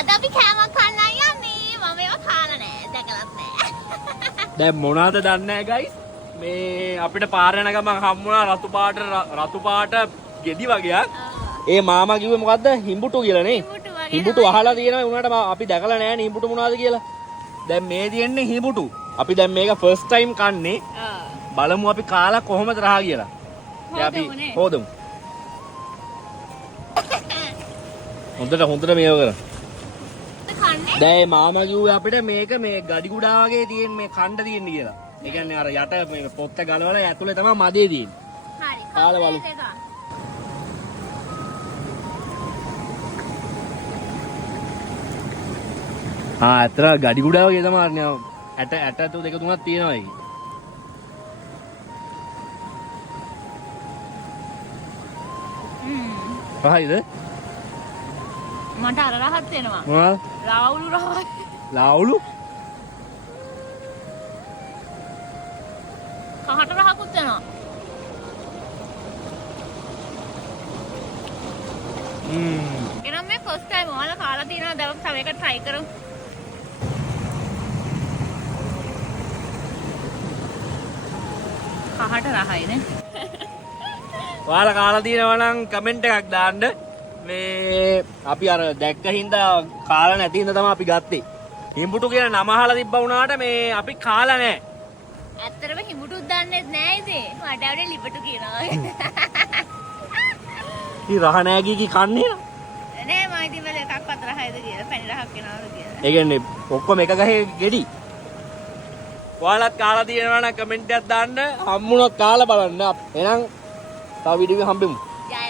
අද අපි කෑමක් කන්න යන්නේ. මම ඒවා කාලා නෑ. දැකලත් නෑ. දැන් මොනවද දන්නේ නැහැ ගයිස්. මේ අපිට පාර යන ගමන් හම්බුණා රතු පාට ගෙඩි වගේක්. ඒ මාමා කිව්වේ මොකද්ද? හිඹුටු කියලා නේ. හිඹුටු අහලා තියෙනවා උනාට අපි දැකලා නැහැ නේ හිඹුටු මොනවද කියලා. දැන් මේ තියෙන්නේ හිඹුටු. අපි දැන් මේක ෆස්ට් ටයිම් කන්නේ. බලමු අපි කාලා කොහොමද රහ කියලා. දැන් අපි හොදමු. හොඳට මේව කරමු. දැන් මාමා කිව්වේ අපිට මේක මේ ගඩි කුඩා වගේ තියෙන මේ කණ්ඩ තියෙන කියලා. ඒ කියන්නේ අර යට මේ පොත්ත ගලවලා ඇතුලේ තමයි මදේ තියෙන්නේ. හරි. කාලා බලමු. ඇතර ගඩි කුඩා වගේ තමයි ඇට ඇතු දෙක තුනක් තියෙනවා ඒකේ. රහයිද? මට අර රහත් වෙනවා. මොනවද? රාවුලු රහයි. ලාවුලු? කහට රහකුත් වෙනවා. එනම් මේ ෆස්ට් ටයිම් ඔයාලා කාලා තියෙනවා. දැන් තව එකක් try කරමු. කහට රහයිනේ. ඔයාලා කාලා තියෙනවා නම් කමෙන්ට් එකක් දාන්න. මේ අපි අර දැක්ක හින්දා කාලා නැති හින්දා තමයි අපි ගත්තේ. හිඹුටු කියන නම අහලා තිබ්බා වුණාට මේ අපි කාලා නැහැ. ඇත්තටම හිඹුටුත් දන්නේ නැහැ ඉතින්. මට අවුනේ ලිපටු කියනවා. ඉතින් රහ නැහැ කී කන්නේ නෑ මම ඉතින් වල එකක්වත් රහයිද කියලා පැණි රහක් වෙනවද කියලා. ඒ කියන්නේ ඔක්කොම එක ගහේ ගෙඩි. ඔයාලත් කාලා තියෙනවා නම් කමෙන්ට් එකක් දාන්න. හම්බුනොත් කාලා බලන්න. එහෙනම් තව වීඩියෝ එක හම්බෙමු. ජය